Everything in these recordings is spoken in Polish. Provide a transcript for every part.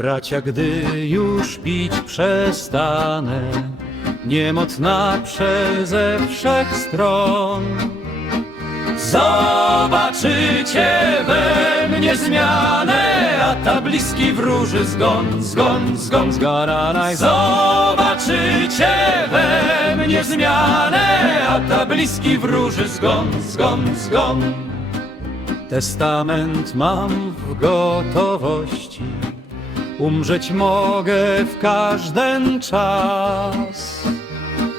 Bracia, gdy już pić przestanę, niemocna przeze wszech stron. Zobaczycie we mnie zmianę, a ta bliski wróży zgon, zgon, zgon, zgaranaj. Zobaczycie we mnie zmianę, a ta bliski wróży zgon, zgon, zgon. Testament mam w gotowości, umrzeć mogę w każdy czas.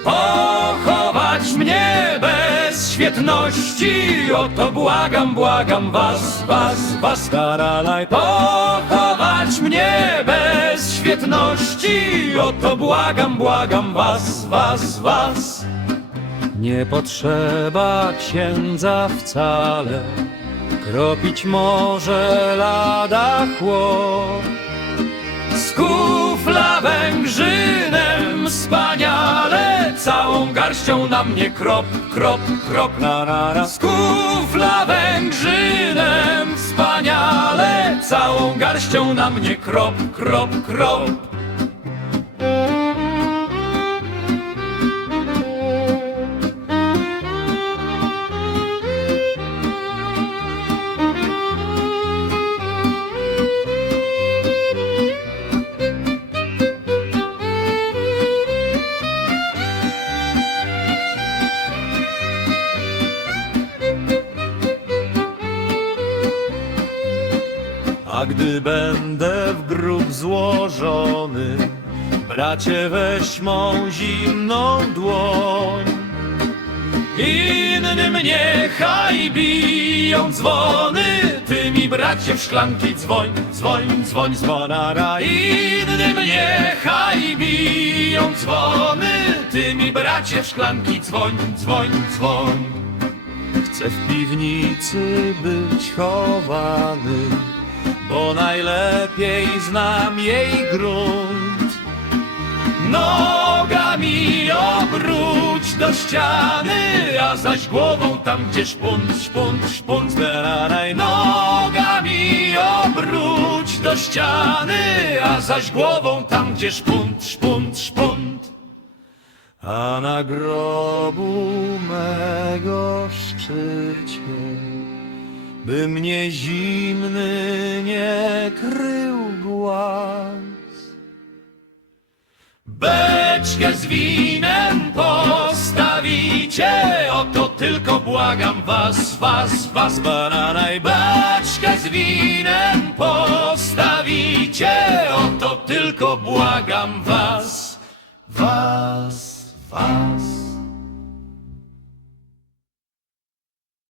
Pochować mnie bez świetności, o to błagam, błagam was, was, was, karalaj. Pochować mnie bez świetności, o to błagam, błagam was, was, was. Nie potrzeba księdza wcale, kropić może lada chłop. Z kufla węgrzynem wspaniale, całą garścią na mnie krop, krop, krop, na, na, na. Z kufla węgrzynem wspaniale, całą garścią na mnie krop, krop, krop. A gdy będę w grób złożony, bracie weź mą zimną dłoń. Innym niechaj biją dzwony, ty mi bracie w szklanki dzwoń, dzwoń, dzwoń, dzwonara. Innym niechaj biją dzwony, ty mi bracie w szklanki dzwoń, dzwoń, dzwoń. Chcę w piwnicy być chowany, bo najlepiej znam jej grunt. Nogami obróć do ściany, a zaś głową tam, gdzie szpunt, szpunt, szpunt, zbieraj. Nogami obróć do ściany, a zaś głową tam, gdzie szpunt, szpunt, szpunt. A na grobu mego szczycie, by mnie zimny krył głaz. Beczkę z winem postawicie, oto tylko błagam was, was, was, banana i beczkę z winem postawicie, oto tylko błagam was, was, was.